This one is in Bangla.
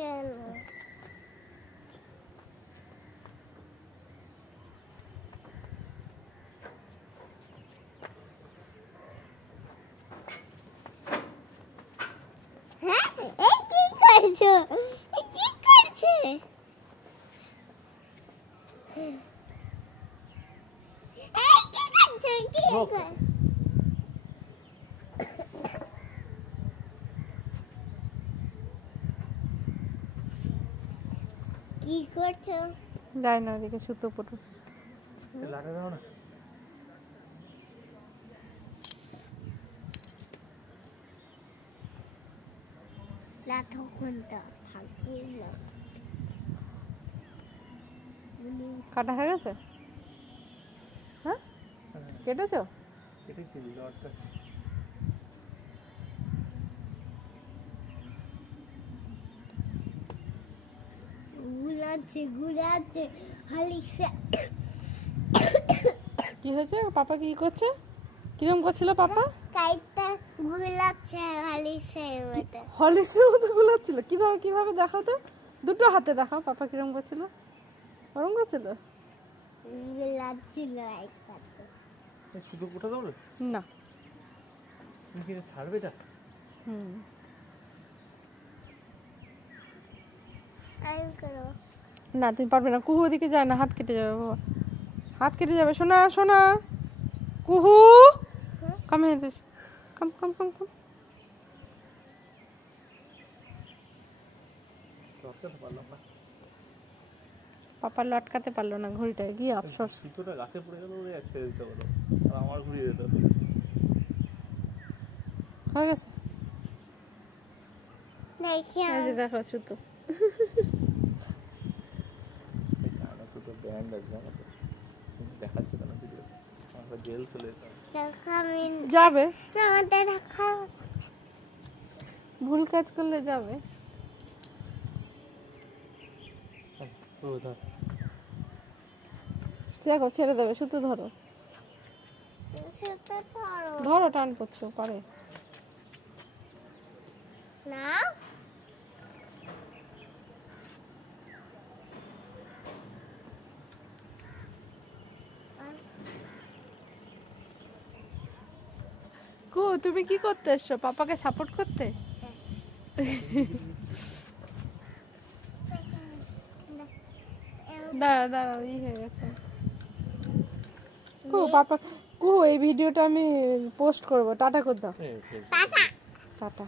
কেন হ্যাঁ এই কি করছো এই কি করছে এই কি করছো কি করছো কি করছো যাই না ওদিকে সুতো পড়ো লাঠি দাও না লাঠো কোনটা ভাগিল কাটা হয়ে গেছে হ্যাঁ কেটেছো কেটেছি লটটা গুলাচ্ছে হালিছে কি হয়েছে পাপা কি করছে কিরম করছিল পাপা কাইটা গুলাচ্ছে হালিছে হলিসের মতো গুলাচ্ছিল কিভাবে কিভাবে দেখাও তো দুটো হাতে দেখাও পাপা কিরম করছিল ওরম করছিল গুলাচ্ছিল একসাথে এই শুধু কোটা দাও না তুমি কি ছাড়বে এটা হুম আমি করো না তুমি পারবে না কুহু ওদিকে যায় না হাত কেটে যাবে বাবা হাত কেটে যাবে সোনা সোনা কুহু কাম হে দিস কাম কাম কাম কাম লটকাতে পারলাম না পাপা লটকাতে পারলো না ঘড়িটা কি আফসোস সুতোটা গাছে পড়ে গেল ওরে ছেড়ে দিতে পারো আর আমার ঘুরিয়ে দিতে হয়ে গেছে দেখি এই যে দেখো সুতো সুতো ব্যান্ড আছে জানো তো দেখাচ্ছে না ভিডিও আমার জেল চলে যেত দেখামি যাবে না আমাদের দেখা ভুল কাজ করলে যাবে ও ধর দেখো ছেড়ে দেবে সুতো ধরো সেটা ধরো ধরো টান করছো পারে না কু তুমি কি করতে এসছো পাপাকে সাপোর্ট করতে দাঁড়া দাঁড়া ই হয়ে গেছে কু পাপা কু এই ভিডিওটা আমি পোস্ট করব টাটা করে দাও টাটা টাটা